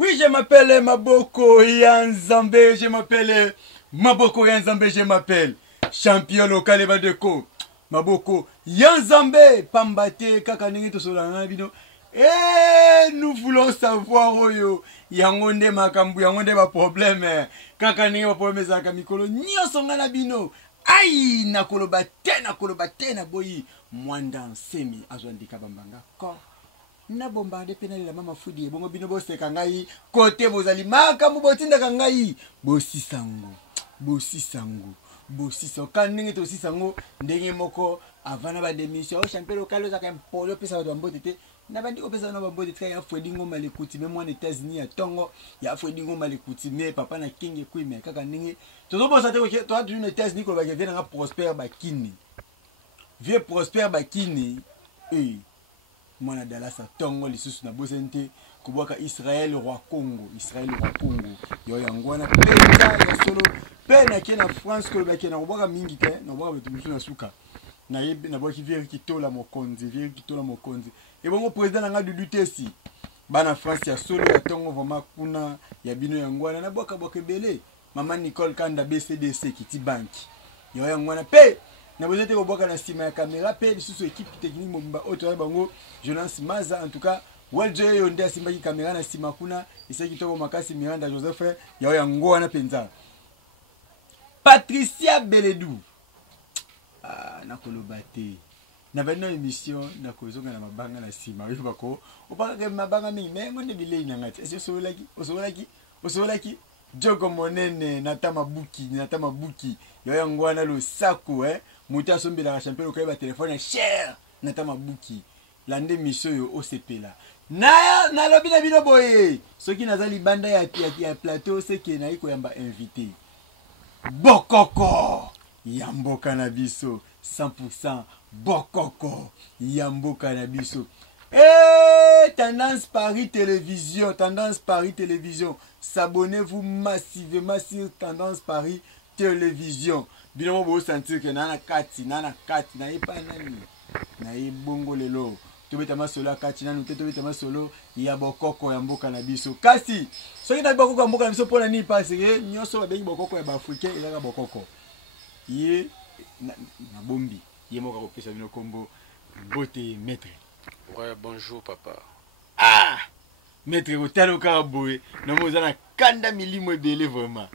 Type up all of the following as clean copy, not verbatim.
Oui, je m'appelle Maboko Yanzambe, je m'appelle Maboko Yanzambe, je m'appelle champion local Badeko. Maboko Yanzambe, Pambate, Kakaningi to Solana Bino. Et nous voulons savoir, Oyo, Yangonde Makambu, Yangonde ba problème, Kakaningi ba problème Zaka Mikolo, Nyosongana Bino. Aïe, nakolobate, na boyi, Mwanda Semi, Azwandika Bambanga, ko. Na bombardé penali la mama fudi bongo bino bose kangai kote bozali makambu botinda kangai bosi sango kaningi to sisango ndenge moko avana ba démission champion local za kempolo pesa ba mbote te na bandi ko pesa na ba mbote te ya fwedingo malikuti même en États-Unis ya tongo ya fwedingo malikuti mais papa na kinge kui mais kaka ningi to bosa te ko to a d'une États-Unis ko ba ke vena Prosper Bakini vieux Prosper Bakini Mwana dalasa tongo lisusu na bosente kubwaka Israël roi Congo yo yangwana pesa ya solo pena kena France ko bakena kubwaka mingi te na bwaka betu na suka na yebe na bwaki vieux kitola mokonzi e bongo président nga Dudu Tesi bana France ya solo ya tongo vraiment kuna ya bino yangwana na bwaka bokebele mama Nicole Kanda BCDC kiti banki yo yangwana pe na vous êtes au bois na sima ya caméra pe lisusu équipe technique mobimba oto bango Jonas Maza en tout cas walje yonde simba ki caméra na sima kuna isaki to makasi Miranda Joseph ya yango wana penza Patricia Beledou na kolobate na bana émission na kozonga na mabanga na sima yo bako opaka mabanga mingi mengo ne bilei na ngati osolaki Jogo monene natama buki yo yango wana lo saku muta sombela ka champion ko ba téléphone cher natama buki lande mission yo osepela na lobi na bino boye soki nazali banda ya plateau seke na iko yamba invité Bokoko yamboka na biso 100% Bokoko yamboka na biso. Tendance Paris Télévision, s'abonnez-vous massivement sur Tendance Paris Télévision. Binomo bo sentir que nana kati na yepa nani na yebongo lelo to betama solo kati nanu to betama solo ya Bokoko ya mboka na biso. Kasi soki na Bokoko ya mboka na biso pona ni passe nyoso ba Bokoko ya Africain elaka Bokoko ye na bombi ye moka kopesa bino kombo bote maître. Ouais, bonjour papa. Maître Otalo Karaboé, nous avons kanda milimo belé vraiment.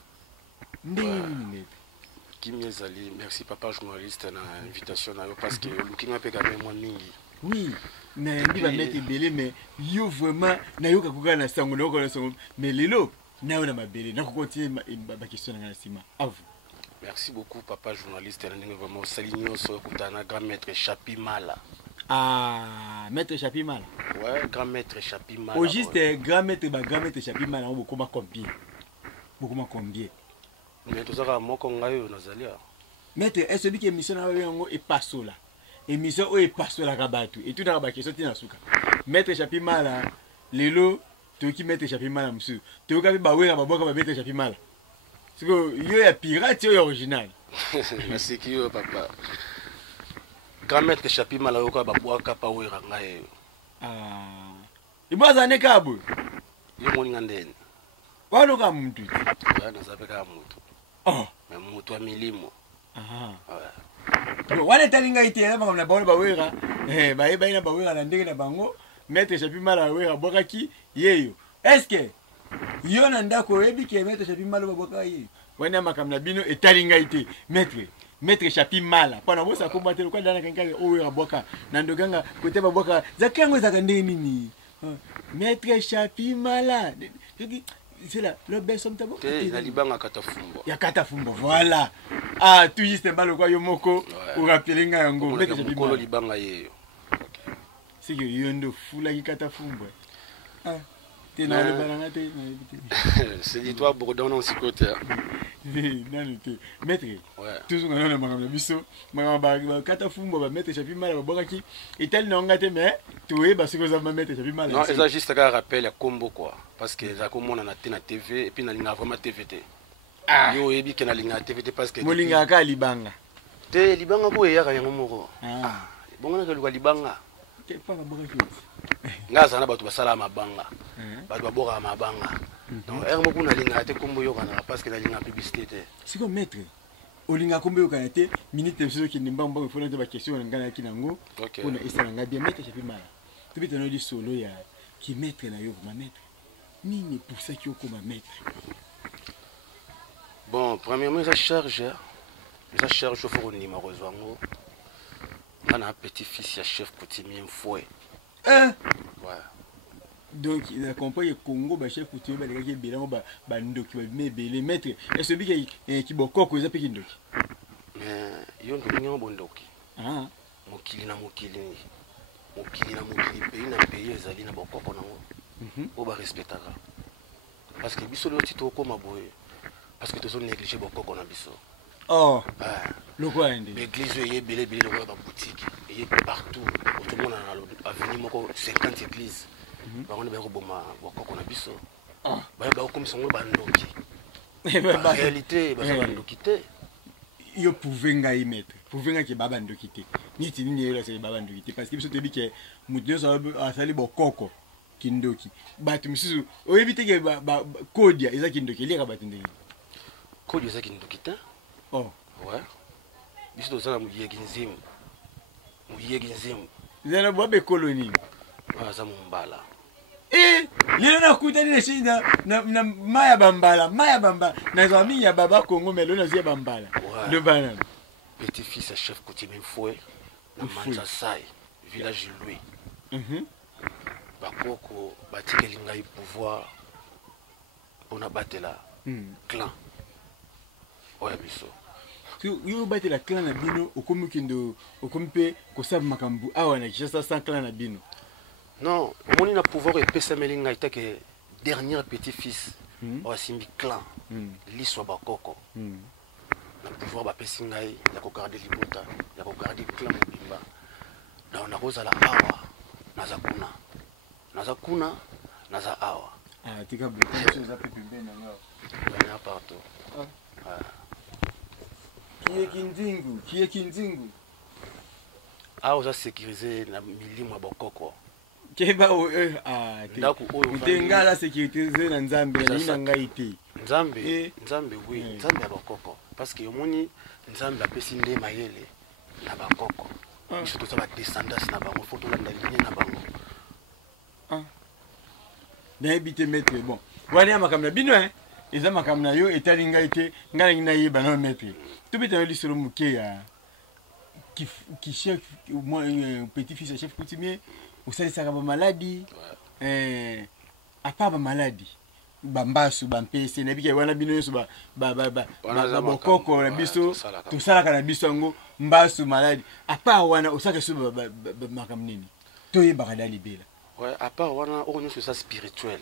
Kimyezali, merci papa journaliste na invitation na yo parce que looking up également moi mingi. Oui, mais ndi ba maître belé mais yo vraiment na yo kakuka na sango na ko na sango mais lelo na yo na mabele na ko continuer ba question na sima. À vous. Merci beaucoup papa journaliste na ndenge vraiment saligno so kutana grand maître Chapi Mala. Maître Chapi Mala. Ouais, grand maître Chapi Mala. Au juste grand maître Chapi Mala, on beaucoup combien? Mais tout ça moko ngayo nazalia. Maître, est-ce que l'émission émission na yango e passo là? Émission o e passo la kabatu. Et tout na ba question tina suka. Maître Chapi Mala, lelo to ki maître Chapi Mala monsieur. To ka ba wenga ba boka ba maître Chapi Mala. C'est que yo ya pirate yo original. Merci qui yo papa. Grand maître Chapi Mala yo ka ba boka pa wera ngayo. Ibaza ne kabo. Yo moni ngandeni. Wano ka mtu. Wana zape ka mtu. Mais mtu wa milimo. Ouais. Wana talinga ite ba na ba wera. Ba ina ba wera na ndenge na bango. Maître Chapi Mala wera boka ki yeyo. Est-ce que yo na ndako ebi ke Maître Chapi Mala ba boka yeyo. Wana makamna bino etalinga ite. Maître Chapi Mala pana bosa ko matelo kwa dana kankale o wera boka na ndoganga kote ba boka zakango zakande nini. Maître Chapi Mala. C'est là, le bel somme tabo. La libanga katafumbo. Ya katafumbo, voilà. Tout juste mbalo kwa yomoko ou rappeler nga yango. Maître Chapi Mala libanga yeyo. C'est que yondo fula ki katafumbo. T'es dans le balanga te. C'est l'histoire Bourdon aussi côté. Non, maître. Toujours on a makamba biso. Makamba katafumbo ba Maître Chapi Mala ba bokaki. Et tel n'onga te mais toi parce que ça va Maître Chapi Mala. Non, c'est juste un rappel à combo quoi. Parce que ça comme on a na TV et puis na linga vraiment TVT. Yo ebi ke na linga TVT parce que molinga ka libanga. Te libanga bo ya ka yango moko. Bongo na ka libanga. Ke pa ba bokaki. ngaza na bato basala mabanga bato baboka mabanga donc er moko nalinga te kombo yokana parce que nalinga publicité te siko maître olinga kombo yokana te minute msuzo ki nimba mbango fona te ba question ngana kinango pona esala nga bien maître chapi mala to bita no di solo ya ki maître na yo ma maître nini pour ça ki okoma maître bon premièrement ça charge au fond numéro zwango ana petit fils ya chef coutumier fouet ouais donc il a compris que Congo ba chef coutumier ba lekaki bilango ba ndoki ba mebele maître est-ce que ki bokoko za peki ndoki mais yo ndo bondoki mokili na mokili pays na pays ezali na bokoko nango o ba respectaka parce que biso lo tito koma boye parce que tozo négliger bokoko na biso le quoi indi l'église est belé le ba boutique et partout tout le monde a venu moko 50 églises ba on ba ko boma bokoko na biso ba comme songo ba ndoki en réalité ba ba ndoki te yo pouvez ngai mettre pouvez ngai ki baba ndoki te ni ti ni yo c'est baba ndoki te parce que biso te bi ke mutu so asali bokoko kindoki batu misusu oyebite ke ba kodia eza kindoki leka batu ndenge kodia eza kindoki te ouais biso tozala muyegi nzimu zana bobe koloni aza mumbala lelo nakutani na shida na maya bambala na zami ya baba Congo melo na zia bambala le bana petit fils à chef coutumier fouet na Manzasai village Louis bakoko batikeli ngai pouvoir pona batela clan oya biso yo bate la clan na bino okomi kindo okomi pe kosaba makambu awa na Kinshasa sans clan na bino non omoni na pouvoir epesameli ngai take dernier petit fils oasimbi clan liswa bakoko na pouvoir bapesi ngai ya kogarde libota ya kogarde clan mobimba donc nakozala awa naza kuna naza awa tika beaucoup za pepe mbena ngao partout Qui est Kinzingu awa oza sécurisé na milimo ya bokoko keba tenga la sécurité na nzambe na ngai te nzambe oui nzambe ya bokoko parce que omoni nzambe apesi nde mayele na bakoko biso toza badescendance na bango fo tolanda linie na bango nayebi te maître bon wana ya makambo na bino eza makambo na yo etali ngai te ngai nayeba na maître tobeta yo lisolo moke ya qui chef petit fils ya chef coutumier osalisaka bamaladi à part bamaladi bambasu bampese nayebika wana bino nyonso bokoko na biso tosalaka na biso yango mbasu maladi à part wana osaka so makambo nini toyebaka da libela à part wana oyo nyonso eza spirituel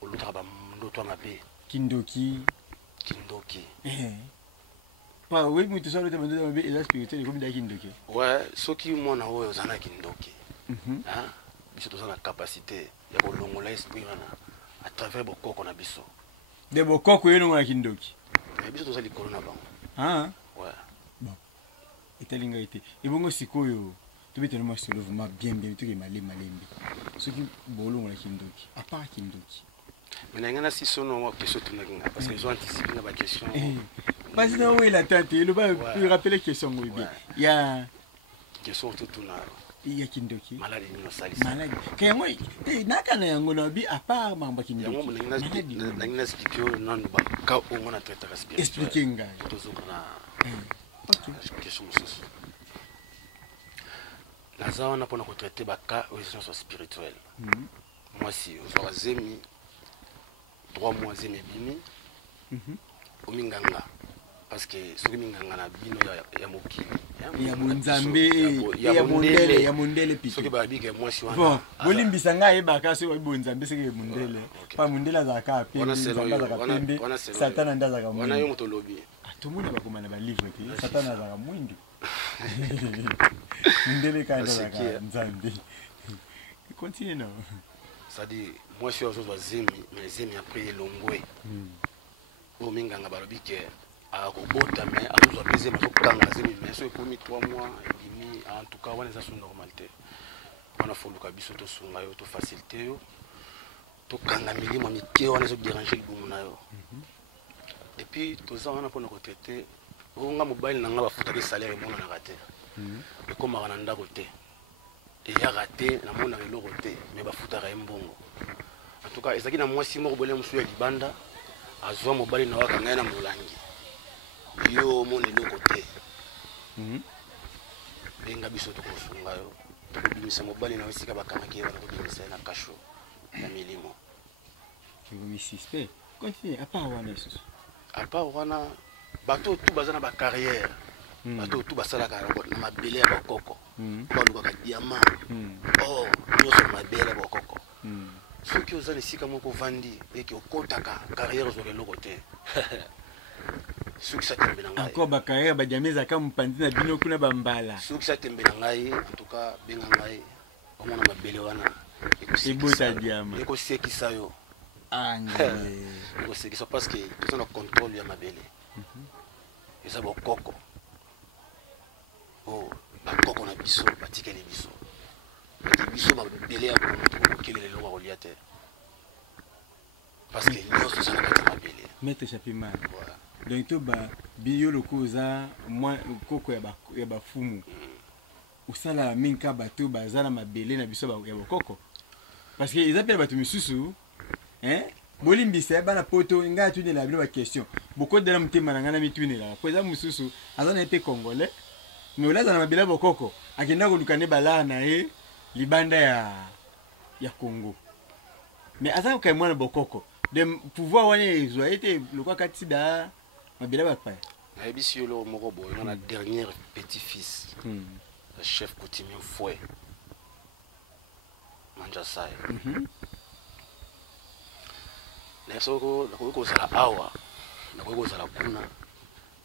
olutaka bandoto mabe kindoki oui mutu so lote bandoto mabe eza spirituel ekomi da kindoki soki mwana oyo oza na kindoki biso toza na capacité ya kolongola esprit wana à travers bokoko na biso de bokoko yonongola kindoki biso toza likolo na bango bon etali ngai te ebongo sikoyo tobeta no masolo vraiment bien toke malembe soki bolongola kindoki à part kindoki mais nangana si sono question tunakinga parce que ils ont anticipé na ba question parce que oui la tante le ba rappeler question moi bien il y a question tout tuna il y a kindoki maladi ni salisa maladi kaya moi nakana yango na bi à part mamba kindoki yango nangina expliquer non ba ka on a traité respiratoire expliquer nga tozokana question mususu naza wana mpona kotraite baka oyo eza nyonso spirituel mwasi ozwaka zemi 3 mois zemi ebimi ominganga parce que soki minganga na bino ya mokili ya bonzambe ya mondele piki soki babika mwasi wana bon bolimbisa ngai yebaka soki bonzambe soki mondele pa mondele azalaka pembe nzambe azalaka pembe satana nde azalaka wana yo moto olobi tomoni bakoma na balivre te satana azalaka mwindu ndele kanda azalaka nzambe continue non c'est-à-dire mwasi oyo ozozwa zemi mais zemi après elongwe oyo minganga balobi ke akobota mais azozwa mpe zemi azokanga zemi mais so ekomi 3 mois et demi en tout cas wana eza so normal te wana foluka biso tosunga yo tofacilité yo tokanga milimo mike wana ezodérange libumu na yo et puis toza wana mpona kotraite nga mobali na nga bafutaki salaire emonanaka te ekomaka na ndako te eyaka te namonaka eloko te me bafutaka ye mbongo en tout cas ezalaki na mwasi moko boele mosusu ya libanda azwa mobali na waka ngai na molangi yo omona eloko te benga biso tokosunga yo tokobimisa mobali na yo esika bakangaki ye wana tobimisa ye na kasho ya milimo suspect continue à part wana lisusu à part wana bato tu baza na bacarrière bato tu basalaka na mabele ya bakoko balukaka diamant or nyonso mabele ya bakoko soki oza na esika moko ovandi eke okotaka carrière ozwaka eloko te soki satembe na ngai encore bacarrière badiamant ezalaka mopanzi na bino kuna bambala soki satembe na ngai en tout cas benga ngai omona mabele wana ebota diamant ekosekisa yo ekosekisa parce que toza na contrôle ya mabele eza bokoko o bakoko na biso batikeli biso bati biso mabele ya bomo tokokelela eloko kolia te parce que nyonso eza na kati ya mabele maître Chapiman donc to biyo loko oza koko ya bafumu osala minka bato baza na mabele na biso ya bokoko parce que eza mpe bato misusu bolimbisa bana poto ngai atunela bino baquestion bokodela motema na ngai na mitunelaka po eza mosusu aza na ye mpe congolais mais olaza na mabele ya bokoko akenda koluka nde balare na ye libanda ya Congo mais aza kokai mwana bokoko de pouvoir wana ezwa ye te lokwa kati sida mabele ya bapaya nayebisi yo loko moko boye nga na dernier petit fils ya chef coutumier fouet manja saye nasoko nakoki kozala awa nakoki kozala kuna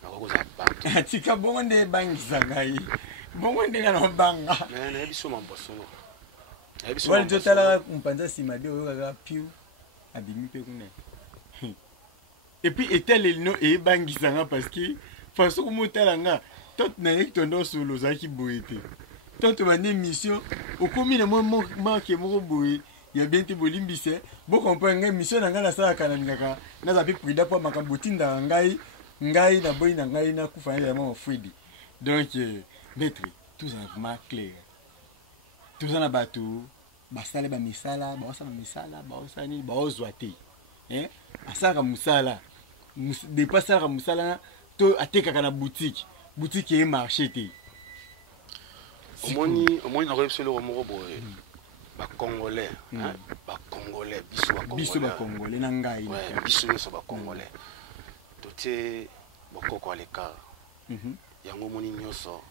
nakoki kozala bato atika bongo nde ebangisa ngai bongo ndenge na obanga nayebi so mambosolo wali totalaka mpanza nsima de oyokaka piu abimi mpe kuna et puis etaleli no eyebangisa nga parce que façon komotala nga toto nayeki tonda osolo ozalaki boye te toto bande mission okomi na mwa marke moko boye ya bien te bolimbise bokomprendre ngai mission na ngai nasalaka na lingaka naza mpe prida mpo makambo otindaka ngai na boyi na ngai nakufa na mama fredi donc maître tozala vraiment clair toza na bato basala bamisala baosala misala baosala nini baozwa te asalaka mosala depo asalaka mosala to atekaka na boutique ye marché te omoni nakoyebi so eloko moko boye bakongolais biso bakongolais na ngai biso nyonso bakongolais totie bokoko aleka yango omoni nyonso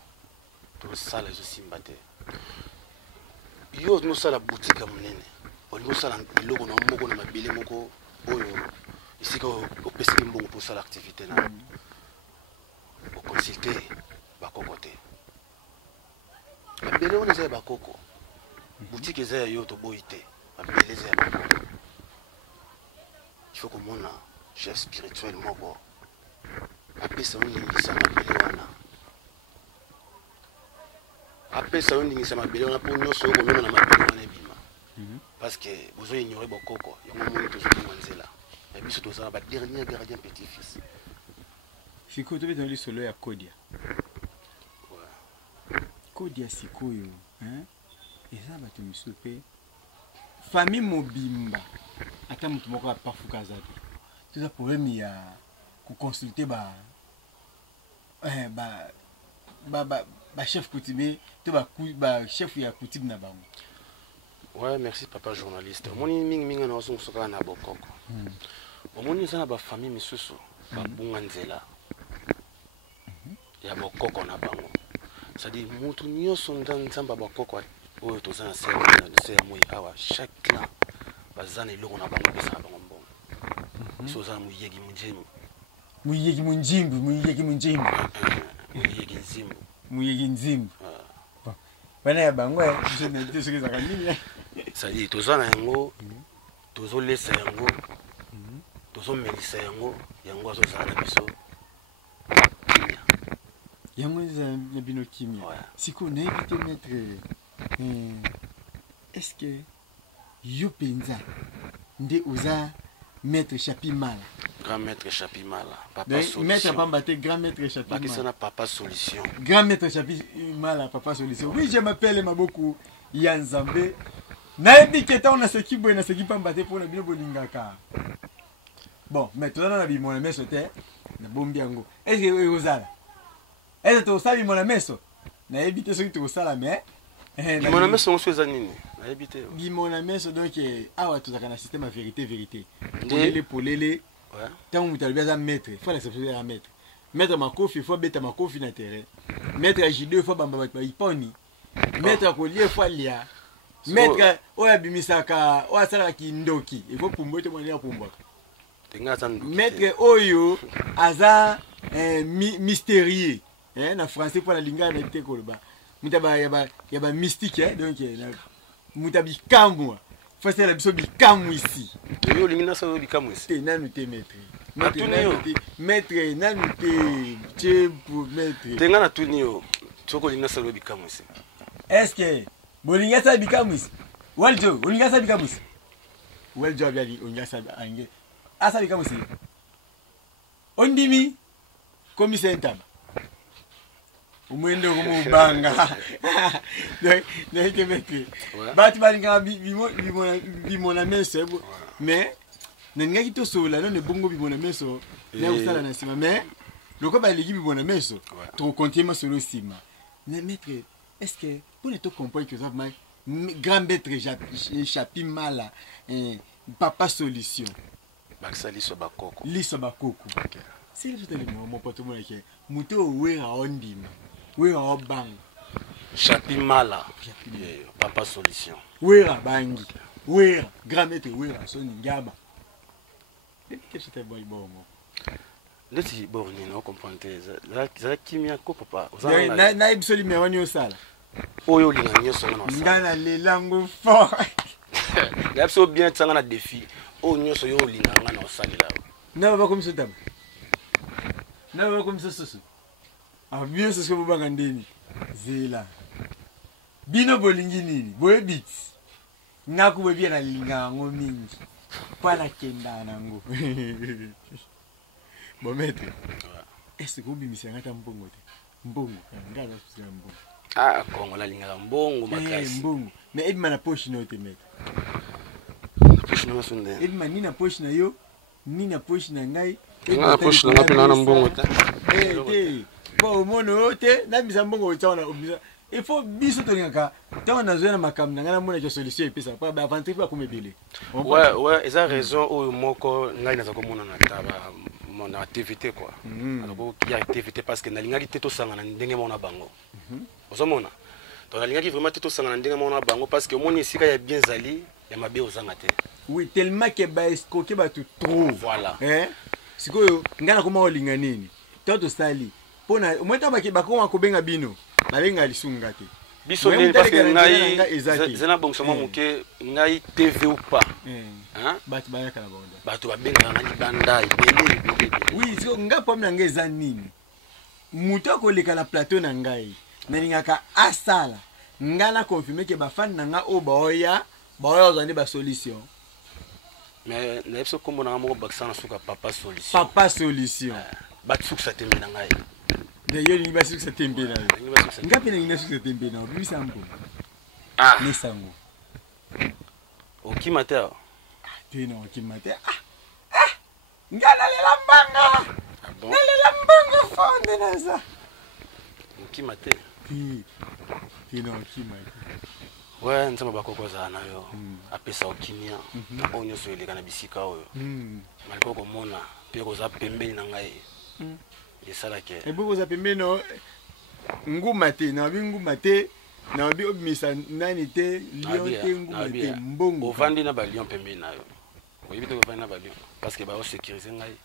tosala ezosimba te yo nosala boutique ya monene olingi osala eloko na moko na mabele moko oyo esika opesaki mbongo mpo osala activité na oconsulte bakoko te mabele wana eza ya bakoko boutique eza ya yo toboyi te mabele eza ya bakoko ifo komona chef spirituel moko apesa ondingisa mabele wana apesa ondingisa mabele wana mpo nyonso oyo komema na mabele wana ebima parce que bozoignore bokoko yango moni tozokoma nzela ya biso tozala badernier gardien petit fils sikoyo tobetana lisolo ya kodia kodia sikoyo eza bato misusu mpe famille mobimba ata moto moko apafuka aza te toza problème ya koconsulte bachef coutumier to bachef ya coutume na bango. Ouais, merci papa journaliste. Omoni mingi na oso soka na bokoko. Omoni eza na bafamille misusu babunga nzela ya bokoko na bango. C'est-à-dire mutu nyonso nzamba bakoko oyo toza na se ya moi awa chaque clan bazana eloko na bango pesa na bango mbongo. So za muyegi munjimbu. Muyegi munjimbu. Muyegi nzimbu. Bana ya bango je ne sais ce que ça veut c'est-à-dire toza na yango tozolesa yango tozomelisa yango azozala na biso yango eza na bino kimia sikoyo nayebi te maître est-ce que yo penza nde oza maître Chapi Mala? Grand maître Chapi Mala, papa solution. Maître Pambate, grand maître Chapi Mala. Bakisana papa solution. Grand maître Chapi Mala, papa solution. Oui, je m'appelle Maboku Yanzambe. Naebi keta on a ce qui boit na ce qui Pambate pour la bien bolingaka. Bon, maintenant on a vu mon ami sauter na bombi yango. Est-ce que vous allez? Est-ce que vous savez mon ami so? Naebi te so ki to sala mais mon ami so so zanini. Bimona meso donc awa tozaka na système à vérité polele polele tant mutu alibia za maître faut l'accepter ya maître maître makofi faut beta makofi na terrain maître ya judo faut bamba ba iponi maître ko lie faut lia maître oya bimisaka oya sala ki ndoki il faut pumbo te mwana ya pumbo maître oyo aza mystérieux na français pour la lingua na te koloba mutaba ya ba mystique donc mutabi kamwa fasi la biso bikamu ici yo lingina sa bikamu ici te nanu te maître maître nanu te che pour maître tenga na tunio tsoko lingina sa bikamu ici est-ce que bolinga sa bikamu ici waljo bolinga sa bikamu ici waljo abali onga sa ange asa bikamu ici ondimi commissaire ntaba umwendo kumubanga donc meke bati balinga bimona meso mais nenga kito sola non ne bongo bimona meso na usala na sima mais loko ba ligi bimona meso to continuer solo sima mais maître est-ce que pour ne te comprendre que ça grand maître Chapi Mala papa solution baksa liso bakoko c'est le fait de mon pote mon que muto wera ondima wera obang Chapi Mala papa solution wera bangi wera grand maître wera soni ngaba qu'est-ce que c'était bon leti bon ni no comprendre za kimia ko papa na ibsoli me wani osala oyo linga nyoso na osala ngana lelango fort la so bien tsanga na défi o nyoso yo linga ngana osala la na ba comme ça tab na ba comme ça soso ah bien c'est ce que vous banga ndeni zela bino bolingi nini boye bit ngaku be bien na linga ngo mingi pala kenda nango bon maître est-ce que vous bimisa ngata mbongo te mbongo ngala susi mbongo ah kongo la linga mbongo makasi mbongo mais edma na poche no te maître poche no sunde edma ni na poche na yo ni na poche na ngai na poche na ngapi na mbongo te te bon mono te na bisa mbongo tsaona obisa il faut biso to ngaka tant na zona makam na ngana mona ke solution epesa pa ba avantage pa komebele ouais eza raison o moko ngai na zakomona na taba mon activité quoi alors qu'il y a activité parce que na linga ki teto sanga na ndenge mona bango ozomona donc na linga ki vraiment teto sanga na ndenge mona bango parce que moni sika ya bien zali ya mabe ozanga te oui tellement que ba escroquer ba tout trop voilà sikoyo ngana koma olinga nini toto sali pona mweta ba ko makobenga bino balenga lisunga te biso ne parce que ngai zena bon sama muke ngai TV ou pas hein batu bayaka na bonda batu babenga ngani banda ibele oui so nga pom na ngeza nini muto ko leka na plateau na ngai nalingaka asala ngana confirmer que ba fan na nga o baoya zande ba solution mais na biso kombo na moko bakisana suka papa solution batu suka tembe na ngai d'ailleurs il va sur cette tembe na ngapi na ngina sur cette tembe na bimisa mbo nesango okimateur tena okimateur ngana lela mbanga lela mbanga fonde naza okimateur tena okimateur ouais nzamba bakoko za na yo apesa okimia na onyo so eleka na bisika oyo maliko komona pe koza pembeni na ngai esala ke e boko za pembeni no nguma te na binguma te na bi obimisa nani te lion te nguma te mbongo ovandi na ba lion pembeni na yo oyibite ko vandi na ba lion parce que ba o sécuriser ngai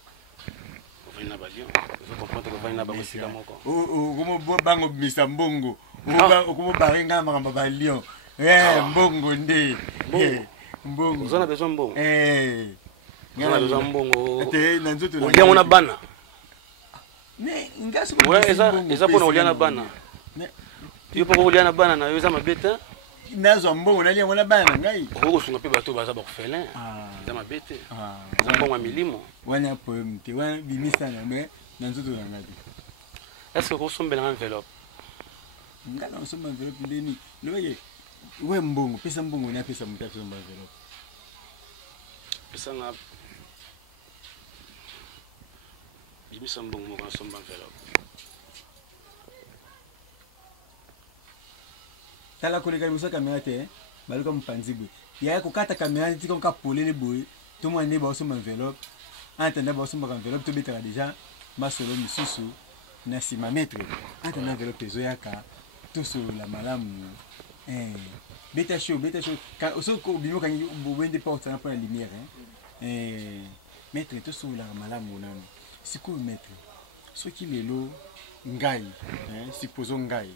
ovandi na ba lion je comprends que vandi na ba sika moko komo bango obimisa mbongo komo barenga makamba ba lion mbongo nde mbongo zona besoin mbongo ngana besoin mbongo te na nzoto na olia mona bana mais ngaso eza pona olia na bana yo poko olia na bana na yo eza mabeta nazwa mbongo nalia ngona bana ngai okosunga mpe bato baza baorphelin eza mabe te eza mbongo ya milimo wana poème te wana bimisana me na nzoto na ngai est ce que okosombelanga enveloppe nga na osomba enveloppe ndeni lobeke we mbongo pesa mbongo ni apesa moto asomba enveloppe pesanga bimisa mbongo moko nasomba enveloppe tala koleka liboso kamera te baluka mopanzi boye yaya kokata kamera tika nka polele boye to mwana nde baosomba enveloppe antanda baosombaka enveloppe tobetaka deja masolo misusu na nsima maître antanda enveloppe ezoyaka tosolola malamu beta show soki obimi okangi bobende mpe okosana mpona lumière maître tosololaka malamu nano sikoyo maître soki lelo ngai supposo ngai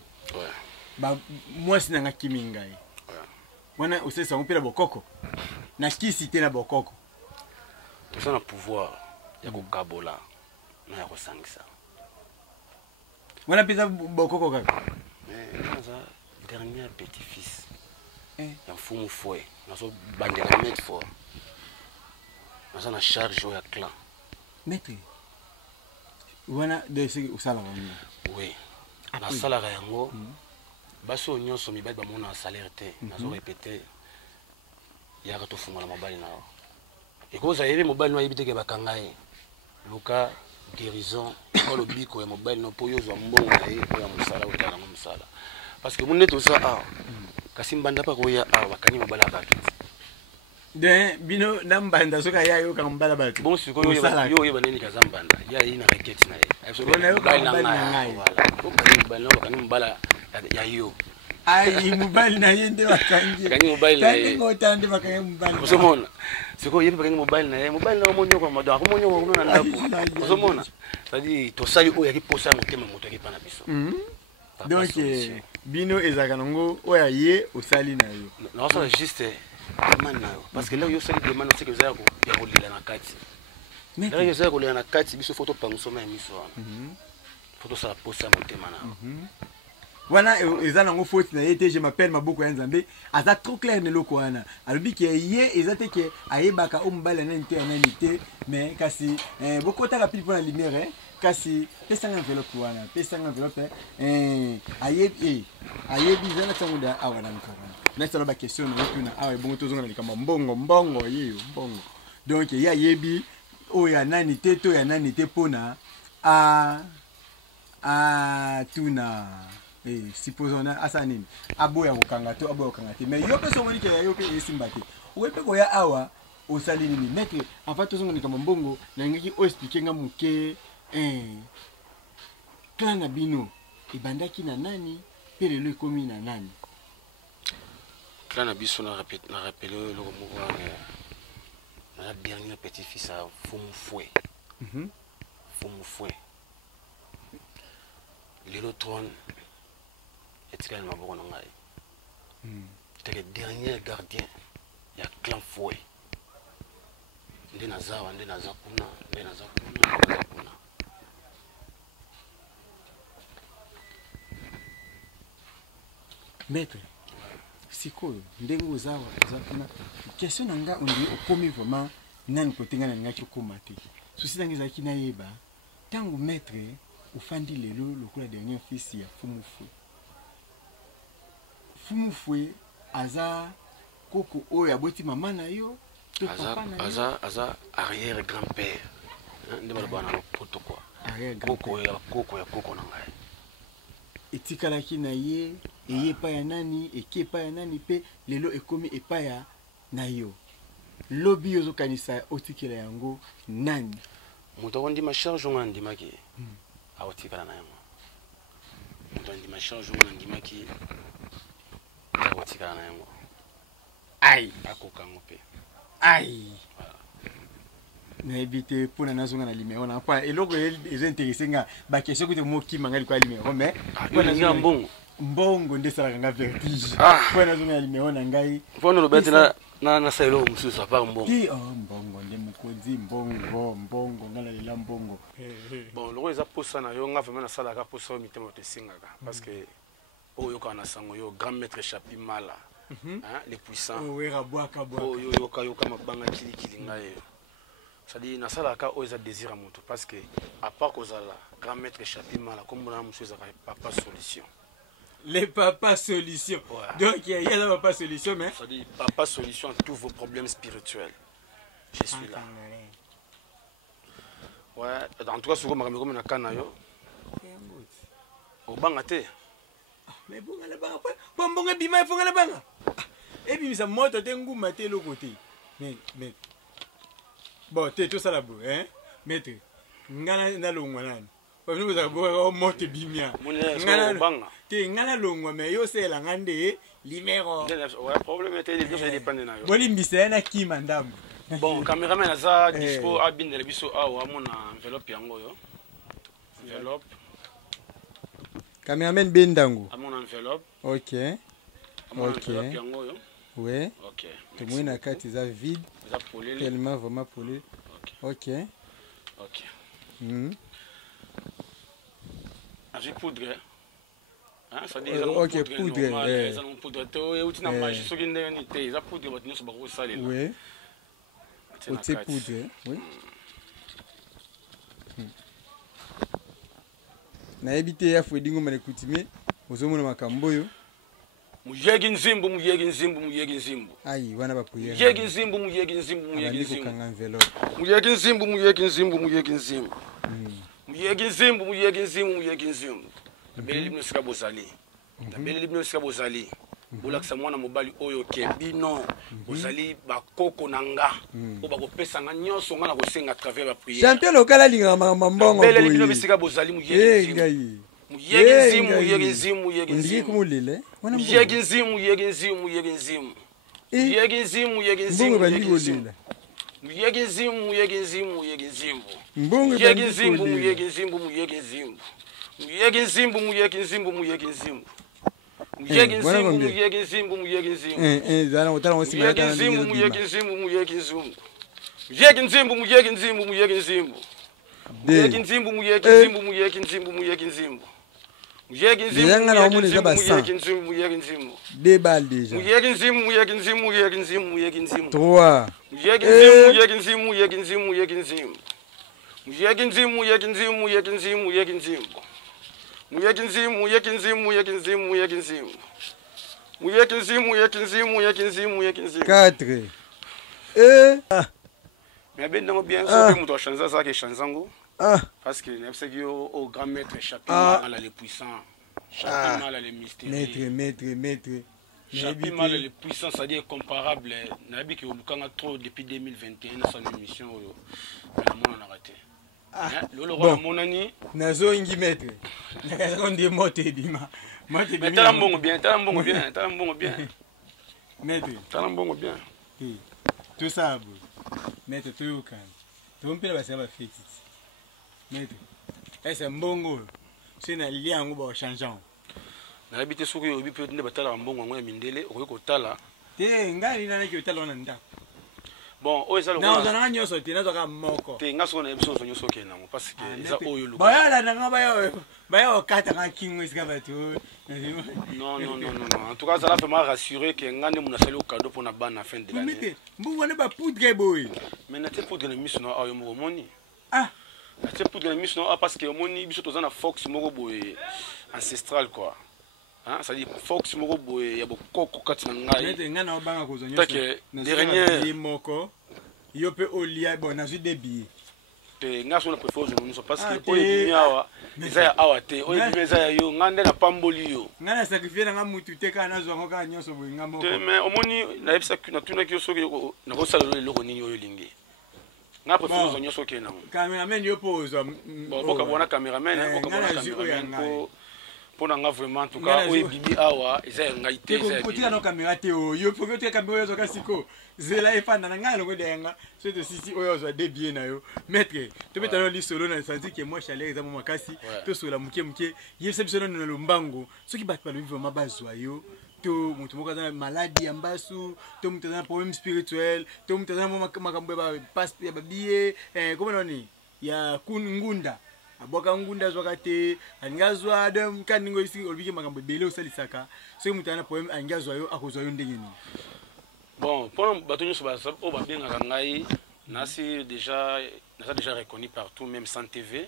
mwasi nanga kimi ngai wana osesango mpe na bokoko na kisi te na bokoko toza na pouvoir ya kokabola na ya kosangisa wana mpenza bokoko kaka naza dernier petit fils ya mfumu fwe nazobandela maître fort naza na charge oyo ya clan maître wana soki osalaka nini oui nasalaka yango basi oyo nyonso mibali bamona salaire te nazo répété yaka tofungola mobali na yo ekozala yebi mobali no ayebi teke bakanga ye luka guérison oyo lobiko ya mobali no mpo oyo ozwa mbongo na ye oyo ya mosala otala yango mosala parce que mo nde toza awa kasi mbanda mpa koya awa bakangi mobali abakiti de bino na mbanda soki aya yokaka mobali bato bon sikoyo yo oyeba ndeni kaza mbanda ya ye na rekete na ye mobali na ngai bakangi mobali ya yo ai mobali na ye nde bakangi mobali na ye ngota nde bakangi mobali osomona sikoyo yebi bakangi mobali na ye mobali na omonyoko mado akomonyoko kuna na ndako osomona c'est-à-dire tosali oyo yaki posa ya motema moto yaki pa na biso donc bino ezalaka nango oyo ye osali na yo naosala juste demande na yo parce que là yo osali demande oseke eza ya kolela na kati lelo eza ya kolela na kati biso fo topangusoma ya miso wana fo tosala posa ya motema na yo wana eza nango faute na ye te je m'appelle maboko ya nzambe aza trop clair na eloko wana alobi ke ye eza te ke ayebaka o mobali ya nani te ya nani te mais kasi bokotaka pili mpona lumière kasi pesanga enveloppe wana pesanga enveloppe ayebi eza na ntango da awa na nkara nasala baquestion na tuna awa ebongo tozonga na likambo mbongo yeyo mbongo donc ye ayebi oyo ya nani te to ya nani te mpona tuna supposons na asa nini aboya kokanga to aboya kokanga te mais yo pe so moni ke yo pe esimba te oye pe koya awa osali nini maître en fait tozonga likambo mbongo na ngiki o expliquer nga muke clan na bino ebandaki na nani pe lelo ekomi na nani clan na biso na rappelé eloko moko wana na dernier petit fils ya fumu fwe lelo trône etikali na maboko na ngai teke dernier gardien ya clan fwe nde naza kuna maître sikoyo ndenge oza kuna question na nga ondi okomi vraiment nani kotenga na ngaki okoma te susi nange ezalaki nayeba ntango maître ofandi lelo lokola dernier fils ya fumu fwe aza koko oyo aboti mama na yo to papa na yo aza arrière grand père nde baloba na lopoto kwa koko ya koko na ngai etikalaki na ye eye epai ya nani eki epai ya nani mpe lelo ekomi epai ya na yo lobi ozokanisa otikela yango nani moto akondima charge ongo andimaki aotikala na yango moto andima charge ongo andimaki akotikala na yango ai akokango mpe ai nayebi te mpona nazonga na limero na mpo eloko ezointerese nga bakestion kuti mokima nga likoya limero mais mpona mbongo nde esalaka nga vertige mpo nazonga na limero na ngai mpona oloba te nasala eloko mosusu apart mbongo mbongo nde mokonzi mbongo nga nalela mbongo bon loko eza posa na yo nga vraimen nasalaka posa oyo mitema oto esingaka parce que oyo oyokaka na sango yo grand maître chapi mala les puissants yoka mabanga kilikili ngai c'est-à-dire nasalaka oyo eza désir ya moto parce que à part kozala grand maître Chapima la kombona mosu ezaka papa solution. Les papas solution. Ouais. Donc il y a la papa solution mais c'est-à-dire papa solution à tous vos problèmes spirituels. Je suis là. Ouais, en tout cas sur makambo comme na kana yo. Obanga te. Mais bon la banga bon bonga bima fonga la banga. Et puis ça moto te nguma te le côté. Mais bon, tu es tout ça là-bas, hein? Maître, ngana na longwa nani. Parce que vous avez moto bimia. Ngana longwa mais yo c'est la ngande limero. Ouais, problème était de ça dépend de na yo. Boli mbisa na ki mandam. Bon, caméraman aza dispo abin de biso awa mona enveloppe yango yo. Enveloppe. Caméraman bendango. À mon enveloppe. OK. OK. Yango yo. Ouais. OK. Tout le monde a carte ça vide. Tellement vraiment polé. OK. OK. J'ai poudre. Hein, ça dit OK, poudre. Ça non poudre. Tu outi na magie so ginde ni te, ça poudre ba nyuso ba ko sale là. Oui. C'est poudre, oui. Na ebité ya fwedingo mane kutime, ozomona makambo yo. Muyegi nzimbu. Ayi wana bapuye. Muyegi nzimbu. Muyegi nzimbu. Beli libno sika bozali. Bolakisa mwana mobali oyo ke bino bozali bakoko nanga. O bakopesa nga nyonso nga na kosenga travers ba prière. Champion local alinga mambongo. Beli libno bisika bozali muyegi nzimbu. Muyegi nzimu. Ndiki kumulile. Muyegi nzimu. Muyegi nzimu. Muyegi nzimu. Muyegi nzimu. Muyegi nzimu. Muyegi nzimu. Muyegi nzimu. Muyegi nzimu. Muyegi nzimu. Muyegi nzimu. Muyegi nzimu. Muyegi nzimu. Muyegi nzimu. Muyegi nzimu. Muyegi nzimu. Muyegi nzimu. Muyegi nzimu. Zana utala wosimela kana. Muyegi nzimu. Muyegi nzimu. Muyegi nzimu. Muyegi nzimu. Muyegi nzimu. Muyegi nzimu. Muyegi nzimu. Muyegi nzimu. Muyegi nzimu. Muyegi nzimu. Muyegi nzimu. Muyegi nzimu. Deux balles déjà. Muyegi nzimu. Muyegi nzimu. Muyegi nzimu. Muyegi nzimu. Trois. Muyegi nzimu. Muyegi nzimu. Muyegi nzimu. Muyegi nzimu. Muyegi nzimu. Muyegi nzimu. Muyegi nzimu. Muyegi nzimu. Muyegi nzimu. Muyegi nzimu. Muyegi nzimu. Muyegi nzimu. Muyegi nzimu. Muyegi nzimu. Muyegi nzimu. Muyegi nzimu. Quatre. Mais ben non bien sûr que moi chanter ça que chanzango. Parce que n'est pas que au grand maître Chapima à la les puissants. Chapima à les mystérieux. Maître. Chapima à les puissants, c'est-à-dire comparable. Nabi que Lukanga trop depuis 2021 son émission la monde a raté. Le roi mon ani nazo ingi maître. Nakaza konde moto ebima. Moto ebima. Talambongo bien. Maître. Talambongo bien. Tout ça bon. Maître tout kan. Tu mpela basa ba feti. Maître. Ese mbongo. Sina liango ba changeant. Na habite soki obi pe nde batala mbongo ngo ya mindele okoki tala. Te ngali na ki otala na nda. Bon, o eza na ozana nyoso te na toka moko. Te ngaso na ebiso nyoso ke nango parce que eza oyo luka. Bayala na nga bayo kata ka kingo iska batu. Non. En tout cas, ça l'a fait m'a rassurer que ngane muna sali au cadeau pour na bana fin de l'année. Mete, mbu wana ba poudre boy. Mais na te poudre na miso na ayo mo moni. Na te poudre na miso na parce que moni biso tozana fox moko boy ancestral quoi. Hein, ça dit fox moko boy ya bokoko kati na ngai. Mete ngana obanga kozonyo. Take dernier moko. Yo pe olia bon na zu debi. Te ngaso na préfère nous parce que oyo awa eza ya awa te oyo eza ya yo ngande na pamboli yo ngana sacrifier na mutu te kana zongo ka nyoso boy ngamo te mais omoni na ebisa na tuna ki soki na ko sala le loko nini oyo lingi nga préfère zo nyoso ke na cameraman yo pose bon boka bona cameraman pour nga vraiment en tout cas oyo bibi awa eza ngai te eza ko tika no camera te yo faut que tu camera yo ka siko zela efanda na ngalo ngodenga so de sisi oyo zo debie na yo maître to beta no li solo na santi ke moi chaleur eza mo makasi to sola muke yese biso no lombango soki bat pa le vivre mabazwa yo to mutu moko za maladie ambasu to mutu za problème spirituel to mutu za makambo ba passe ya babie comment on ya ngunda aboka ngunda zwaka te angazwa adam kaningo isi olbiki makambo bele osalisaka so mutana problème angazwa yo akozwa yo ndenge ni bon pour bato nyonso o babengaka ngai nasi déjà reconnu partout même sans TV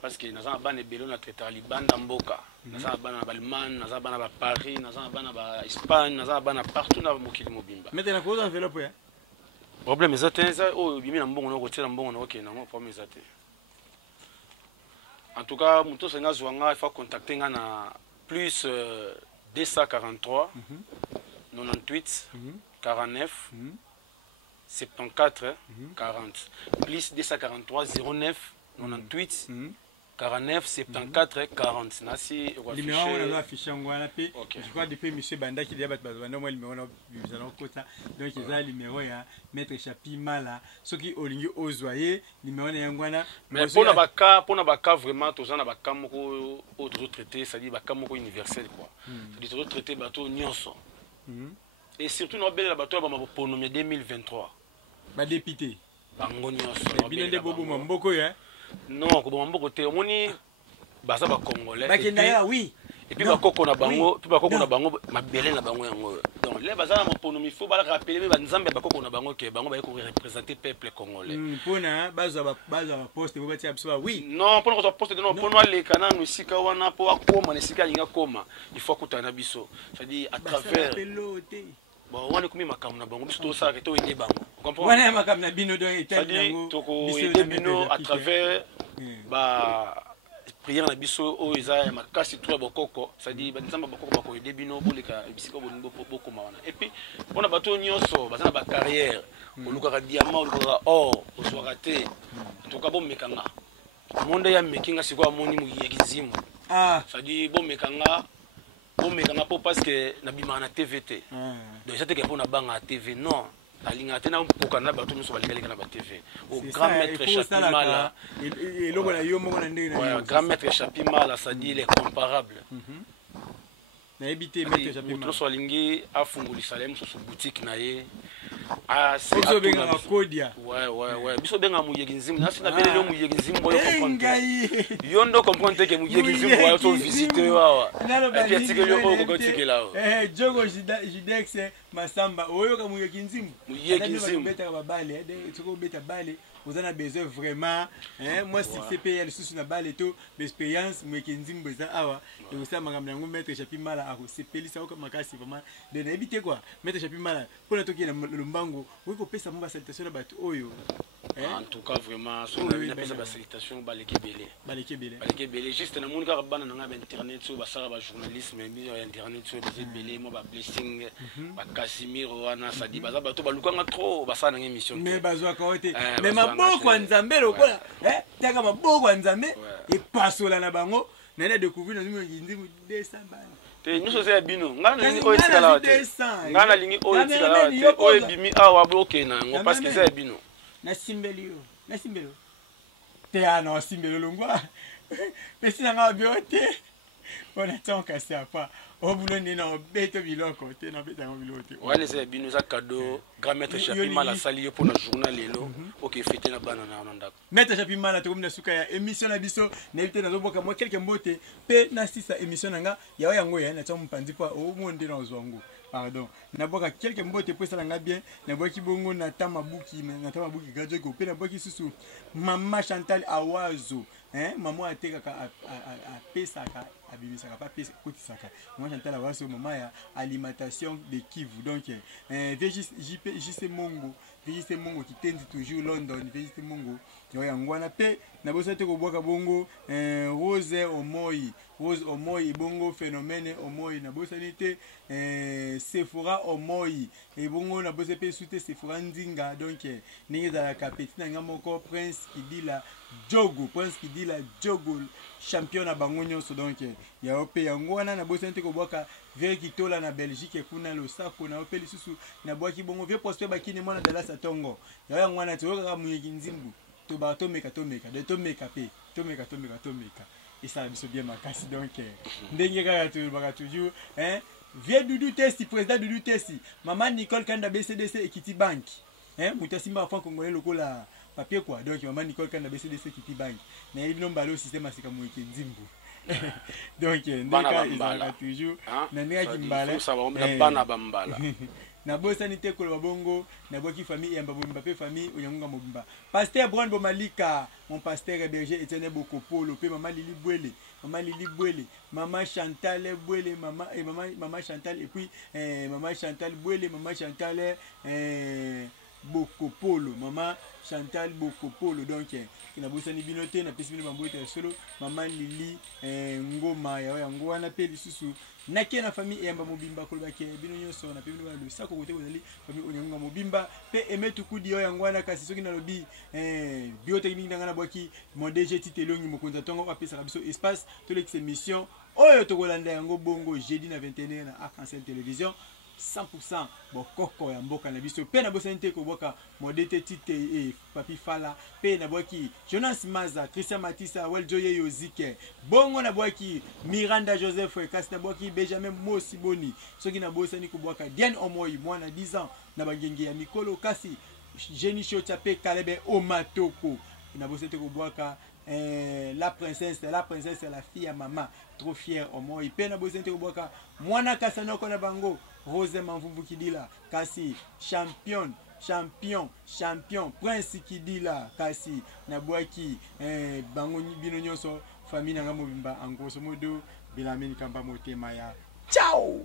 parce que naza bana belo na traiter libanda mboka naza bana ba Allemagne naza bana ba Paris naza bana ba Espagne naza bana partout na mokili mobimba maintenant ko enveloppe ya problème ezate ça o bimi na mbongo na ko tela mbongo na ko kena ngo problème ezate en tout cas muto senga zwanga il faut contacter nga na plus 243 98 49 74 40 plus 243 09 98 49 74 40 nasi numéro on a affiché ngwana pe je crois depuis monsieur Banda qui débat bazwana moi numéro na bizana kota donc ça numéro ya maître Chapi Mala soki olingi ozoyer numéro na ngwana mais pona baka vraiment tous na baka moko autre traité ça dit baka moko universel quoi ça dit autre traité bateau nyonso et surtout no bela bateau ba maponomie 2023 ba député bango nyonso bilende bobo mboko ya non ko bombo côté omoni baza ba congolais bakenda oui et puis bakoko na bango puis bakoko na bango mabele na bango yango donc les baza na moponomi faut ba rappeler ba nzambe bakoko na bango ke bango ba ko représenter peuple congolais pona baza poste bo batia biso oui non pona ko poste non pona le kana musika wana po akoma na sika linga koma il faut kutana biso c'est à dire à travers bon on est comme makam na bango biso to ça que to ide bango comprends wana makam na bino do etel bango toko ide bino à travers ba prière na biso o eza makasi to bokoko c'est à dire ba nzamba bokoko bako ide bino boleka bisika bolingo bokoma wana et puis pona bato nyonso baza na ba carrière oluka diamant oluka or oswaka te to ka bomekanga monde ya mekinga siko amoni mu yegizimu c'est à dire bomekanga po parce que na bima na TVT donc ça te que pona banga TV non alinga tena kokana bato nyonso balinga na ba TV au grand maître Chapimala et logo na yo moko na ndenge na grand maître Chapimala ça dit les comparables na ebité maître Chapimala to so alingi afungulisa lem so boutique na ye biso benga kodia ouais biso benga muyegi nzimu nasi na belelo muyegi nzimu boyo comprendre yo ndo comprendre que muyegi nzimu boyo to visiter wawa et puis atikeli yo ko tikela jogo jidex masamba oyo ka muyegi nzimu beta babale toko beta bale ozana besoin vraiment moi si CPL sous na bale to expérience muyegi nzimu beza awa et aussi makambo yango maître Chapimala ako sepelisa ko makasi vraiment de na éviter quoi maître Chapimala pona toki na lombango oui ko pesa mo ba salutation na bato oyo en tout cas vraiment so na pesa ba salutation baleke belé juste na moni ka bana na internet so ba sara ba journalisme mais internet so des belé mo ba blessing ba Casimiro wana ça dit baza bato ba lukanga trop ba sana émission mais bazwa ka ote mais maboko nzambe lokola taka maboko nzambe e pasola na bango na découvrir na nzimu 200 bana te nyuso se bino ngana lingi o etikala te ngana lingi o etikala te o ebimi awa bloke na ngo parce que c'est bino na simbelio te ana simbelo longwa mais si nga biote on attend que ça pas au boulot ni na beto biloko te na beta bilote wale c'est bino za cadeau grand maître Chapimala sali yo pour na journal lelo OK fêter na bana na ndako maître Chapimala to komina suka ya émission na biso na éviter na zoboka mo quelques mbote pe na sisa émission nga ya yango ya na tsamu panzi pa o monde na ozwango pardon na boka quelques mbote po sala nga bien na boki bongo na tamabuki gajo ko pe na boki susu mama Chantal Awazo maman atekaka a pesaka abimisaka pas pesa kotisaka mama Chantal Awazo mama ya alimentation de Kivu donc JC Mongo qui tend toujours London VJC Mongo yo yangwana pe na bosa te ko boka bongo Rose Omoyi bongo phénomène Omoyi na bosa nite Sephora Omoyi et bongo na bosa pe soute Sephora Nzinga donc ningi za la kapeti na ngamoko Prince Kidila Jogo champion na bango nyonso donc ya ope yangwana na bosa nite ko boka Veri Kitola na Belgique kuna lo sako na ope lisusu na boaki bongo vie prosper bakine mwana de la Satongo ya yangwana toyoka muyeki nzimbu to ba to meka de to meka pe to meka et ça biso bien makasi donc ndenge kaka to baka toujours vieux Doudou Testi président Doudou Testi maman Nicole Kanda BCDC Equity Bank muta simba fa congolais lokola papier quoi. Donc maman Nicole quand na BCDC kiti bank na yebi no mbalo système asika moike nzimbu. Donc ndeka ezanga toujours na ndeka kimbala ça va bana bambala. Na bosani te koloba bongo na boki famille ya mbabomba pe famille onyangunga mobimba. Pasteur Brown Bomalika, mon pasteur berger Etienne Bokopolo pe maman Lili Bwele, maman Chantal Bwele, maman Chantal et puis maman Chantal Bwele, maman Chantal Bokopolo, maman Chantal Bokopolo. Donc na bosani binote na pesi bino bamboite solo maman Lili ngoma ya ngwa na pe lisusu nake na famille yamba mobimba koloba ke bino nyonso na pe bino ba le sako kote kozali famille onyangunga mobimba pe emetu kudi yo yangwa na kasi soki na lobi biotechnique ngana bwaki mon DG Titelongi mokonza tongo apesa biso espace to l'ex émission oyo tokolanda yango bongo jeudi na 21h na Arc-en-Ciel télévision 100% bokoko ya mboka na biso pe na bosante ko boka modete tite e papi fala pe na boki Jonas Maza Christian Matissa Weljoye Yozike bongo na boki Miranda Joseph kasi na boki Benjamin Mosiboni soki na bosani ko boka Diane Omoyi mwana 10 ans na bagenge ya mikolo kasi Jenny Chocha pe Kalebe Omatoko na bosante ko boka la princesse la fille à maman trop fière au moins il peine à bosser te boka mwana kasano kona bango Rose Manvubu Kidila kasi champion prince Kidila kasi na boaki bango bino nyonso famille nga mobimba en grosso modo bilameni kamba motema ya ciao